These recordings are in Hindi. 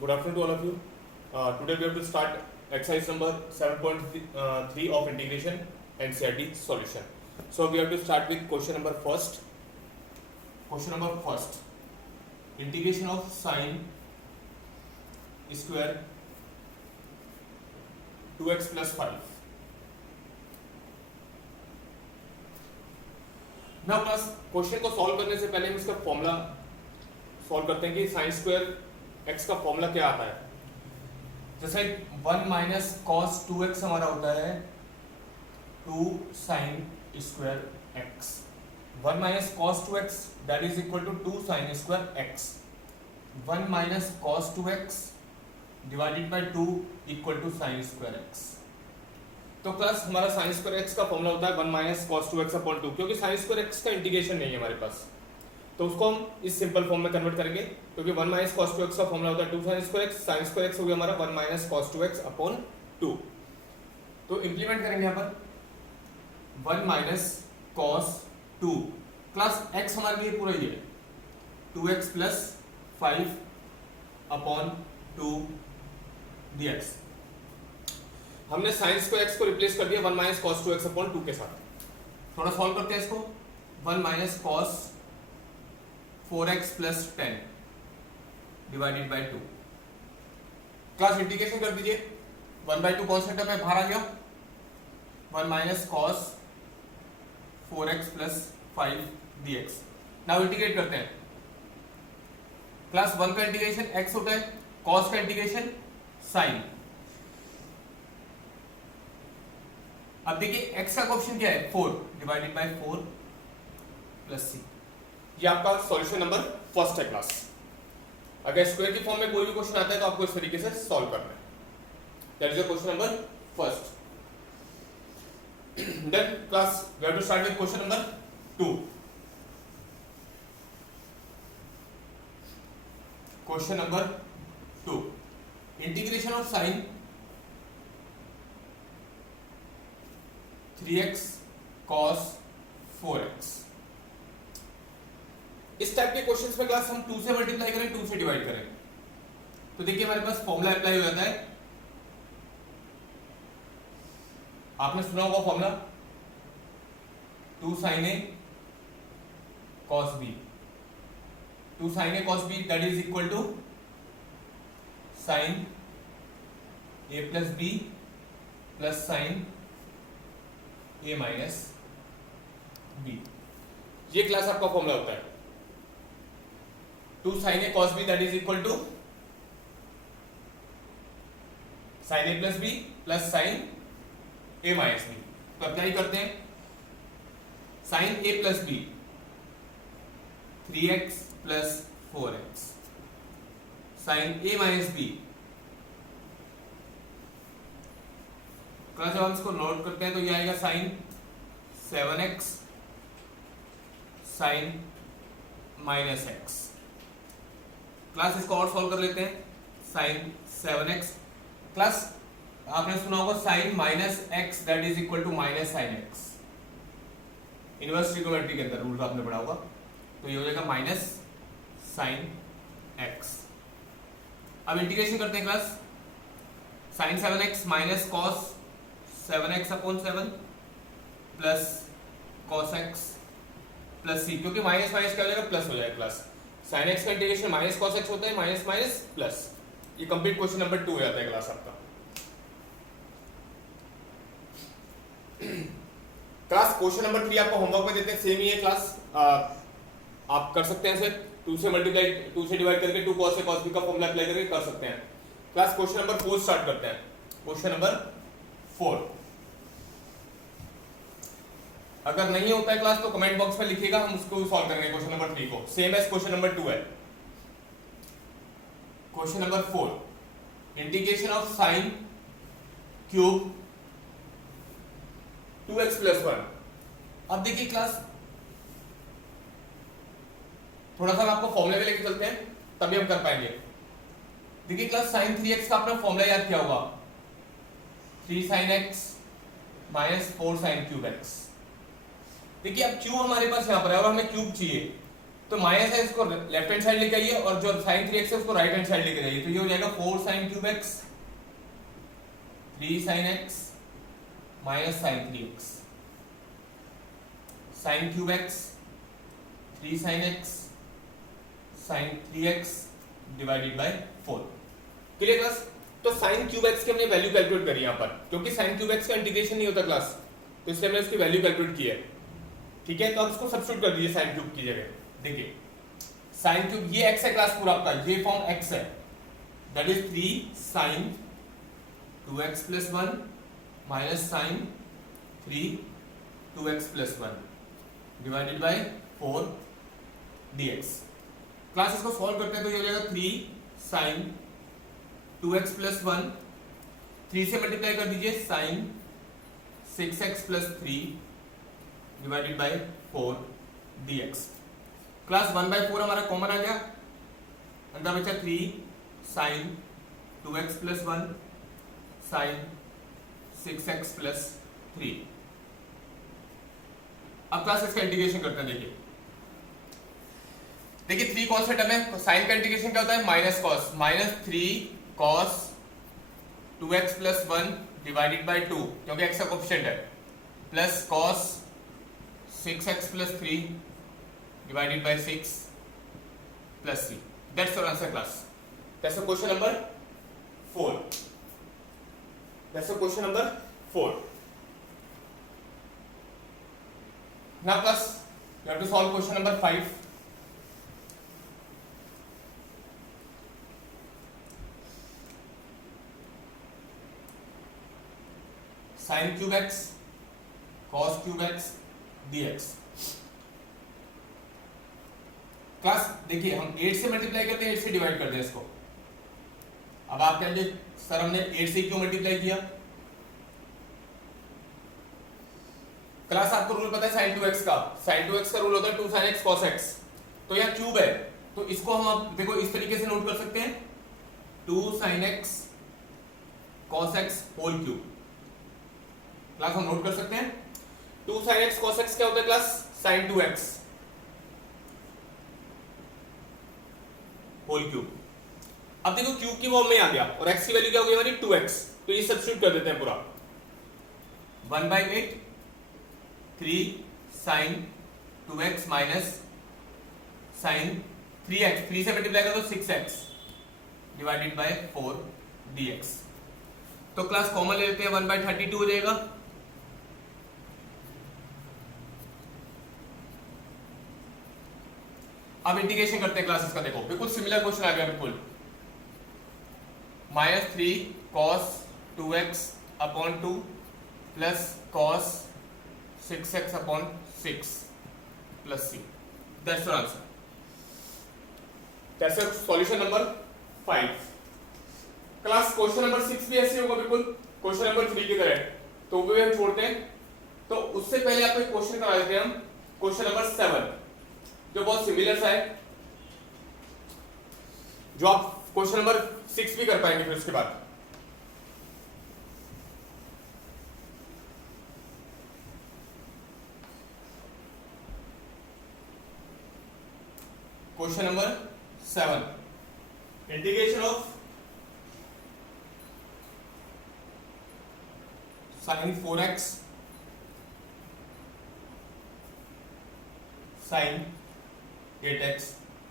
Good afternoon to all of you. Today we have to start exercise number 7.3 of integration NCERT solution. So we have to start with question number first. Question number first. Integration of sine square 2x plus 5. Now class, question को सॉल्व करने से पहले हम इसका फॉर्मूला सॉल्व करते हैं कि साइन स्क्वायर x का फॉर्मूला क्या आता है. जैसे 1 माइनस कॉस 2x हमारा होता है 2 sign square x. 1 minus cos 2x that is equal to 2 sign square x. 1 minus cos 2x divided by 2 equal to sign square x. तो प्लस हमारा साइन स्क्वायर x का फॉर्मूला होता है 1 माइनस कॉस 2x अपॉन 2, क्योंकि साइन स्क्वायर x का इंटीग्रेशन नहीं है हमारे पास, तो उसको हम इस सिंपल फॉर्म में कन्वर्ट करेंगे, क्योंकि 1 माइनस कॉस 2x का फॉर्मूला होता है 2 sign square x. Sign square x हो गया हमारा 1 माइनस कॉस 2x अपॉन 2. तो इंप्लीमेंट करेंगे यहाँ पर 1 माइनस कॉस 2 प्लस x हमारे लिए पूरा ये 2x प्लस 5 अपॉन 2 dx. हमने साइन स्क्वायर x को रिप्लेस कर दिया 1 माइनस कॉस 2x अपॉन 2 के साथ. थोड़ा सॉल्व करते हैं इसको. 1 minus cos 4x plus 10 divided by 2. Class integration कर दीजिए. 1/2 कॉन्स्टेंट में बाहर आ गया. 1 minus cos 4x plus 5 dx. Now integrate करते हैं. क्लास 1 का इंटीग्रेशन x होता है, कॉस का इंटीग्रेशन साइन. अब देखिए x का क्वेश्चन क्या है 4 डिवाइडेड बाय 4 प्लस c. ये आपका सॉल्यूशन नंबर फर्स्ट है क्लास. अगर स्क्वायर की फॉर्म में कोई भी क्वेश्चन आता है तो आपको इस तरीके से सॉल्व करना है. That is the question number first. Then class we have to start with question number 2. Question number 2. Integration of sine 3x cos 4x. इस टाइप के क्वेश्चंस में क्लास हम 2 से मल्टीप्लाई करें 2 से डिवाइड करें, तो देखिए हमारे पास फॉर्मूला अप्लाई हो जाता है. आपने सुना होगा formula 2 sin a cos b. 2 sin a cos b that is equal to sin a plus b plus sin a minus b. ये क्लास आपका फॉर्मूला होता है. 2 sin a cos b that is equal to sin a plus b plus sin a minus b. तो अप्लाई करते हैं. sin a plus b 3x plus 4x. sin a minus b जब हम इसको नोट करते हैं तो ये आएगा sign 7x sign minus x. Class इसको और सॉल्व कर लेते हैं. साइन 7x क्लास आपने सुना होगा sign minus x that is equal to minus sign x. Inverse trigonometry के अंदर रूल आपने पढ़ा होगा. तो ये हो जाएगा माइनस साइन x. अब इंटीग्रेशन करते हैं class. Sign 7x minus cos 7x upon 7 plus cos x plus c, क्योंकि माइनस माइनस क्या हो जाएगा प्लस हो जाएगा क्लास. sin x का इंटीग्रेशन माइनस cos x होता है, माइनस माइनस प्लस. ये कंप्लीट क्वेश्चन नंबर 2 हो जाता है क्लास आपका. क्लास क्वेश्चन नंबर 3 आपको होमवर्क में देते हैं, सेम ही है क्लास. आप कर सकते हैं इसे 2 से मल्टीप्लाई 2 से डिवाइड करके 2 cos a cos b का फॉर्मूला अप्लाई करके कर सकते हैं. क्लास क्वेश्चन नंबर 4 स्टार्ट करते हैं. Question number 4. अगर नहीं होता है क्लास तो कमेंट बॉक्स में लिखिएगा, हम उसको सॉल्व करेंगे क्वेश्चन नंबर 3 को. सेम एज क्वेश्चन नंबर 2 है. Question number 4. Integration of sine cube 2x plus 1. अब देखिए क्लास थोड़ा सा आपको फॉर्मूले में लेके चलते हैं तभी हम कर पाएंगे. देखिए क्लास साइन 3x का अपना फॉर्मूला याद क्या होगा 3 sin x minus 4 sin cube x. देखिए अब क्यूब हमारे पास यहाँ पर है और हमें क्यूब चाहिए, तो माइनस है इसको लेफ्ट हैंड साइड लेके आइए और जो sin 3x है उसको राइट हैंड साइड लेके जाइए, तो ये हो जाएगा 4 sin cube x 3 sin x minus sin 3x sin cube x 3 sin x sin 3x divided by 4। Clear class? तो sin क्यूब x की हमने वैल्यू कैलकुलेट करी यहाँ पर, क्योंकि sin क्यूब x का इंटीग्रेशन नहीं होता क्लास, तो इसलिए हमने उसकी वैल्यू कैलकुलेट की है। ठीक है, तो आप इसको सब्स्टिट्यूट कर दीजिए sin क्यूब की जगह। देखिए sin क्यूब ये x है क्लास पूरा आपका, ये फॉर्म x है, that is 3 sin 2x plus 1 minus sin 3 2x plus 1 divided by 4 dx। Class इसको सॉल्व करते हैं तो ये हो जाएगा 3 sin 2x plus 1, 3 से मल्टीप्लाई कर दीजिए sin 6x plus 3 divided by 4 dx। Class 1/4 हमारा कॉमन आ गया, अंदर बचा 3 sin 2x plus 1 sin 6x plus 3। अब क्लास इसका इंटीग्रेशन करते हैं। देखिए 3 कॉस से टर्म है, साइन का इंटीग्रेशन क्या होता है, minus cos, minus 3 cos 2x plus 1 divided by 2, क्योंकि x का कोएफिशिएंट है, plus cos 6x plus 3 divided by 6 plus c. That's our answer, class. That's the question number 4. That's the question number 4. Now class, you have to solve question number 5. Sin cube x cos cube x dx। Class देखिए हम 8 से मल्टीप्लाई करते हैं, 8 से डिवाइड करते हैं इसको। अब आप कहेंगे सर हमने 8 से क्यों मल्टीप्लाई किया? क्लास आपको रूल पता है sin 2x का, sin 2x का रूल होता है 2 sin x cos x। तो यहाँ क्यूब है तो इसको हम अब देखो इस तरीके से नोट कर सकते हैं, 2 sin x cos x whole cube. Class हम नोट कर सकते हैं 2 sin x cos x क्या होता है class, sin 2x whole cube. अब देखो क्यूब की फॉर्म में आ गया और x की वैल्यू क्या हो गई हमारी 2x, तो ये सब्स्टिट्यूट कर देते हैं पूरा, 1/8 3 sin 2x minus sin 3x, 3 से मल्टीप्लाई कर दो 6x डिवाइडेड बाय 4 dx। तो क्लास कॉमन ले लेते हैं, 1/32 हो जाएगा। अब इंटीग्रेशन करते हैं क्लास इसका, देखो बिल्कुल सिमिलर क्वेश्चन आ गया बिल्कुल, -3 cos 2x upon 2 plus cos 6x upon 6 plus c। That's your answer. That's your solution number 5। Class question number 6 भी ऐसे होगा बिल्कुल क्वेश्चन नंबर 3 की तरह, तो वो भी हम छोड़ते हैं। तो उससे पहले आपको एक क्वेश्चन करा देते हैं हम, क्वेश्चन नंबर 7 जो बहुत सिमिलर सा है, जो आप क्वेश्चन नंबर 6 भी कर पाएंगे फिर उसके बाद। Question number 7, integration of sin 4x sin 8x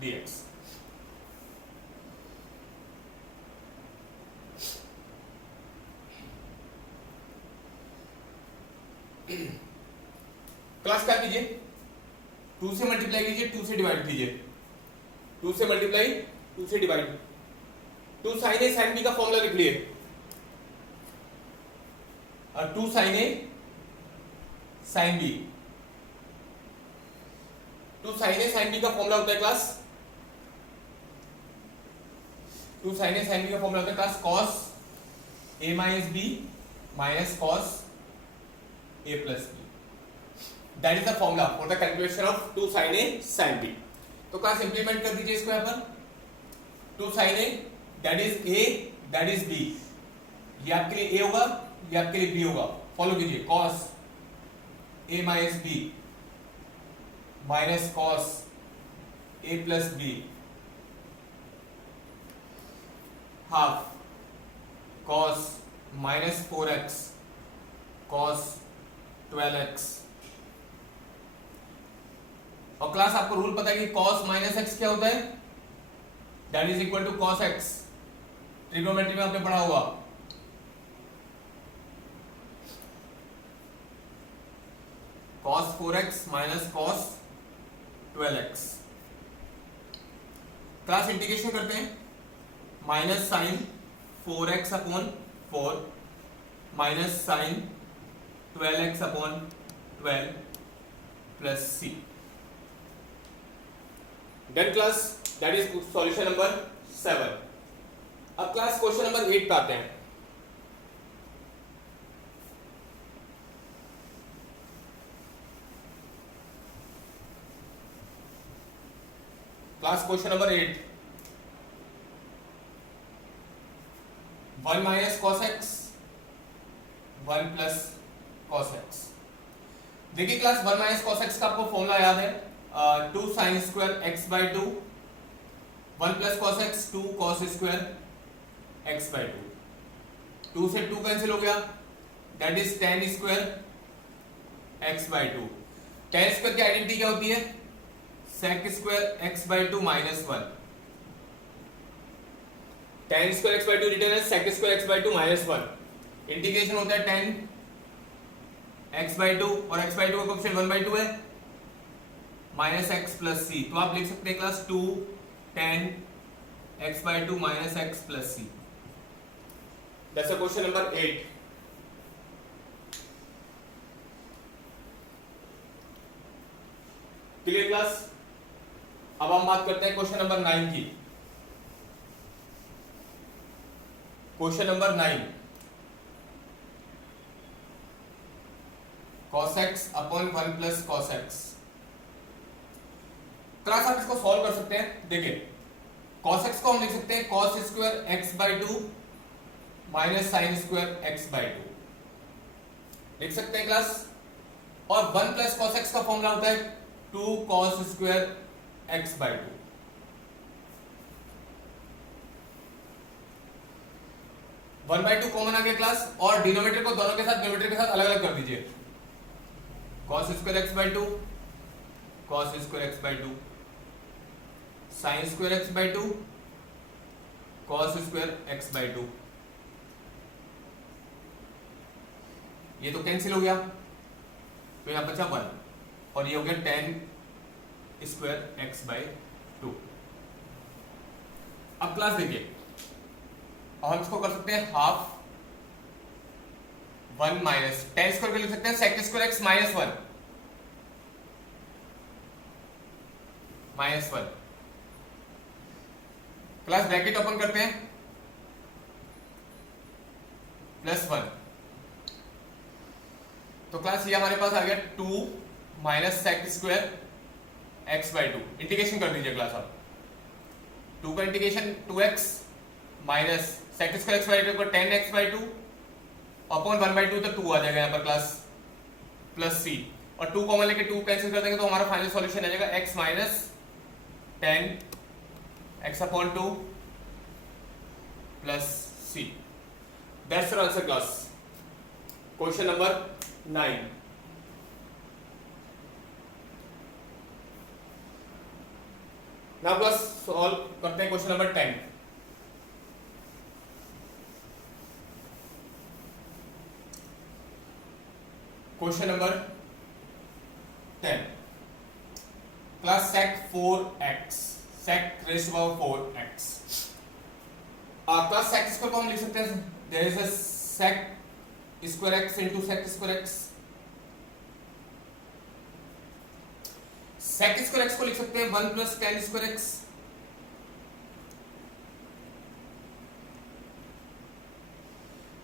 dx। Class क्या कीजिए, 2 से मल्टीप्लाई कीजिए, 2 से डिवाइड कीजिए, 2 से मल्टीप्लाई 2 से divide, 2 sin a sin b का फॉर्मूला लिख लिए, और 2 sin a sin b, 2 sin a sin b का फॉर्मूला होता है class, 2 sin a sin b का फॉर्मूला होता है class cos a minus b minus cos a plus b। That is the formula for the calculation of 2 sin a sin b। तो क्लास इंप्लीमेंट कर दीजिए इसको यहाँ पर, 2 sin a that is a that is b, ये आपके लिए a होगा, ये आपके लिए b होगा। फॉलो कीजिए, cos a minus b minus cos A plus be half cos minus 4x cos 12x। और क्लास आपको रूल पता है कि कॉस माइनस एक्स क्या होता है, that is equal to cos x. Trigonometry में आपने पढ़ा होगा। cos 4x minus cos 12x। Class integration करते हैं, minus sine 4x upon 4 minus sign 12x upon 12 plus c। Done class, that is solution number 7। अब क्लास क्वेश्चन नंबर 8 पे आते हैं। Class question number 8, 1 minus cos x 1 plus cos x. देखिए क्लास 1 माइनस कॉस एक्स का आपको फॉर्मूला याद है, 2 sign square x by 2, 1 plus cos x 2 cos square x by 2। 2 से 2 कैंसिल हो गया, that is tan square x by 2। tan square की आइडेंटिटी क्या होती है, sec square x by 2 minus 1। tan square x by 2 return है sec square x by 2 minus 1। Integration होता है tan x बाई 2 और x बाई 2 का कोएफिशिएंट 1 बाई 2 है, माइनस x प्लस c। तो आप लिख सकते हैं class 2 tan x by 2 minus x plus c। That's question number 8। Clear class. अब हम बात करते हैं क्वेश्चन नंबर 9 की। Question number 9, cos x upon 1 plus cos x। Class आप इसको सॉल्व कर सकते हैं। देखिए cos x को हम लिख सकते हैं cos square x by 2 minus sine square x by 2 लिख सकते हैं क्लास। और 1 प्लस cos x का फॉर्मूला होता है 2 cos square x by 2। One by 2 common आ गया क्लास, और डिनोमिनेटर को दोनों के साथ न्यूमरेटर के साथ अलग अलग कर दीजिए। cos square x by 2 cos square x by 2, sign square x by 2 cos square x by 2। ये तो कैंसिल हो गया, तो यहां बचा 1 और ये हो गया tan स्क्वायर x बाई 2। अब क्लास देखिए, हम इसको कर सकते हैं हाफ 1 माइनस tan स्क्वायर लिख सकते हैं sec square x minus 1 minus 1। Class bracket open करते हैं, प्लस 1। तो क्लास ये हमारे पास आ गया 2 minus sec square x by 2। Integration कर दीजिए क्लास आप, 2 का integration 2x minus sec square x by 2 को tan x by 2 upon 1 by 2, तो 2 आ जाएगा यहाँ पर क्लास, प्लस c। और 2 कॉमन लेके 2 कैंसिल कर देंगे तो हमारा फाइनल सॉल्यूशन आ जाएगा x minus tan x upon 2 plus c। That's our answer class, question number 9। Now class solve करते हैं question number 10। Question number 10, class sec 4x sec raised to power 4x। Class sec square को हम लिख सकते हैं, there is a sec square x into sec square x। sec square x को लिख सकते हैं 1 plus tan square x।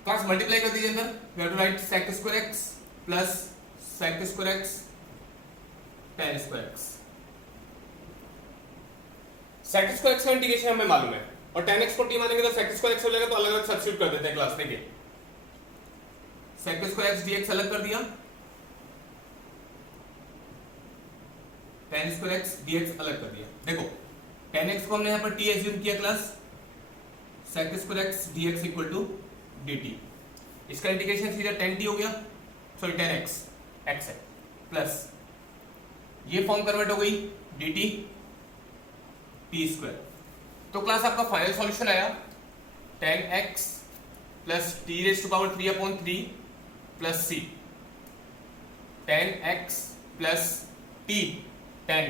Class multiply कर दीजिए अंदर, we have to right sec square x plus sec square x tan square x। sec square x का इंटीग्रेशन हमें मालूम है, और tan x को t मानेंगे तो sec स्क्वायर x हो जाएगा, तो अलग अलग सब्स्टिट्यूट कर देते हैं क्लास। देखिए sec स्क्वायर x dx अलग कर दिया, tan स्क्वायर x dx अलग कर दिया। देखो tan x को हमने यहाँ पर t एज्यूम किया class, sec square x dx equal to dt। इसका इंटीग्रेशन सीधा tan t हो गया, सॉरी tan x, x है, प्लस ये फॉर्म कन्वर्ट हो गई dt t स्क्वायर। तो क्लास आपका फाइनल सॉल्यूशन आया tan x plus t raise to power 3/3 plus c, tan x plus t tan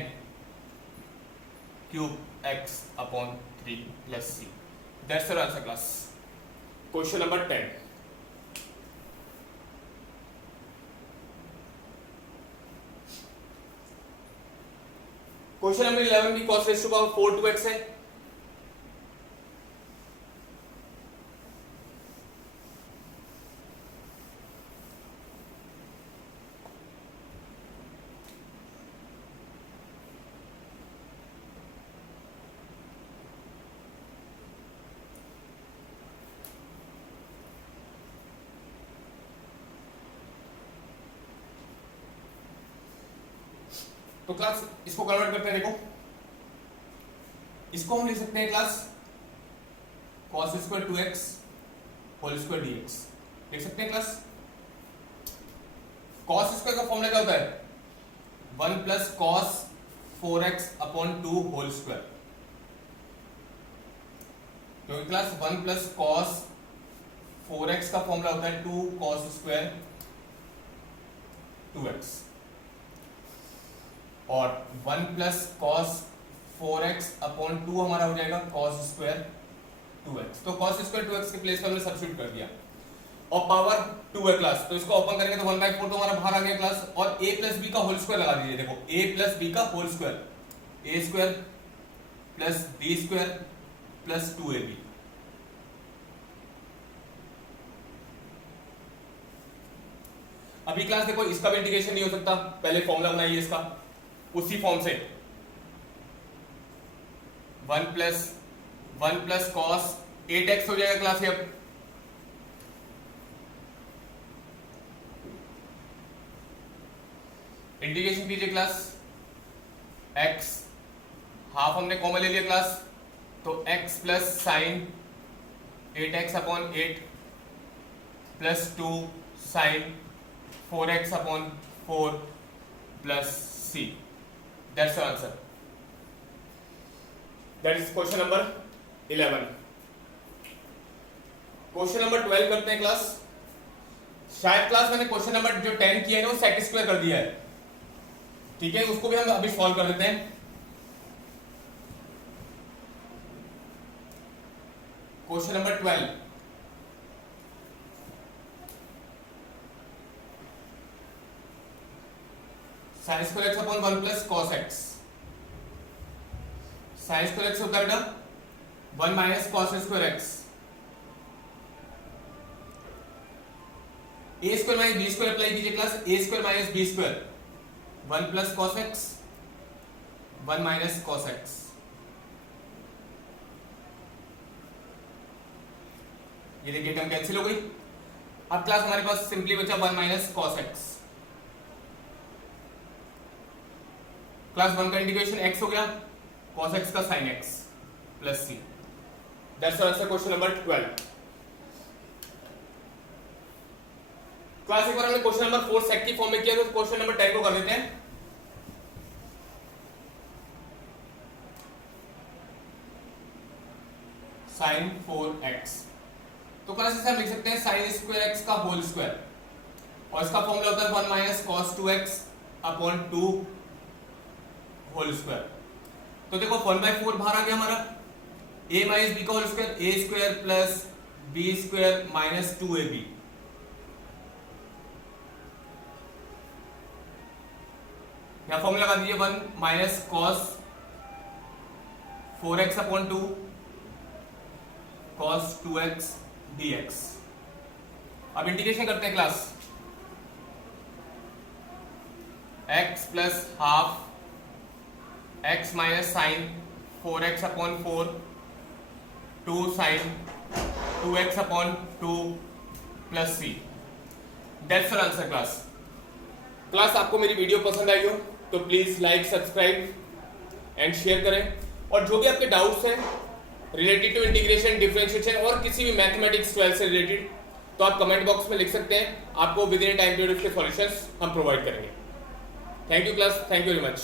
cube x upon 3 plus c। That's your answer class. Question number 10। Question number 11 भी cos raise to power 4 2x है। तो क्लास इसको कन्वर्ट करते हैं। देखो इसको हम लिख सकते हैं class cos square 2x whole square dx लिख सकते हैं क्लास। cos स्क्वायर का फॉर्मूला क्या होता है 1 plus cos 4x upon 2 whole square, क्योंकि क्लास 1 प्लस cos 4x का फॉर्मूला होता है 2 cos स्क्वायर 2x, और 1 प्लस cos 4x अपॉन 2 हमारा हो जाएगा cos स्क्वायर 2x। तो cos स्क्वायर 2x के प्लेस पर हमने सब्स्टिट्यूट कर दिया और पावर 2 है क्लास, तो इसको ओपन करेंगे तो 1/4 तो हमारा बाहर आ गया क्लास, और a प्लस बी का होल स्क्वायर लगा दीजिए। देखो a प्लस बी का whole square, a square plus b square plus 2ab। अभी क्लास देखो इसका भी इंटीग्रेशन नहीं हो सकता, पहले फॉर्मूला बनाइए इसका उसी फॉर्म से 1 प्लस cos 8x हो जाएगा क्लास। ये अब इंटीग्रेशन कीजिए क्लास, x हाफ हमने कॉमन ले लिया क्लास, तो x plus sine 8x upon 8 plus 2 sine 4x upon 4 plus c। That's your answer. That is question number 11. Question number 12 करते हैं क्लास। शायद क्लास मैंने क्वेश्चन नंबर जो 10 किया है ना वो सेक स्क्वायर कर दिया है, ठीक है, उसको भी हम अभी सॉल्व कर देते हैं। Question number 12, sine square x upon 1 plus cos x. Sine square x होता है बेटा 1 minus cos square x, a square minus b square apply कीजिए class, a square minus b square 1 plus cos x 1 minus cos x. ये देखिए टर्म कैंसिल हो गई। अब क्लास हमारे पास सिंपली बचा 1 माइनस कॉस एक्स। क्लास 1 का इंटीग्रेशन x हो गया, cos x का sin x plus c। That's answer question number 12। Class एक बार हमने क्वेश्चन नंबर 4 सेक की फॉर्म में किया, तो क्वेश्चन नंबर 10 को कर देते हैं। sin 4x, तो क्लास इसे हम लिख सकते हैं sin स्क्वायर x का होल स्क्वायर, और इसका फॉर्मूला होता है 1 minus cos 2x upon 2 whole square. तो देखो 1/4 बाहर आ गया हमारा, a माइनस b का whole square, a square plus b square minus 2ab। यहां फॉर्मूला लगा दीजिए 1 minus cos 4x upon 2 cos 2x dx। अब इंटीग्रेशन करते हैं class, x plus half x minus sine 4x upon 4 2 sign 2x upon 2 plus c। That's your answer class. Class आपको मेरी वीडियो पसंद आई हो तो please like, subscribe and share करें। और जो भी आपके डाउट्स हैं रिलेटेड टू इंटीग्रेशन, डिफरेंशिएशन और किसी भी मैथमेटिक्स 12 से रिलेटेड, तो आप कमेंट बॉक्स में लिख सकते हैं। आपको विद इन टाइम पीरियड उसके सॉल्यूशंस हम प्रोवाइड करेंगे। Thank you class, thank you very much.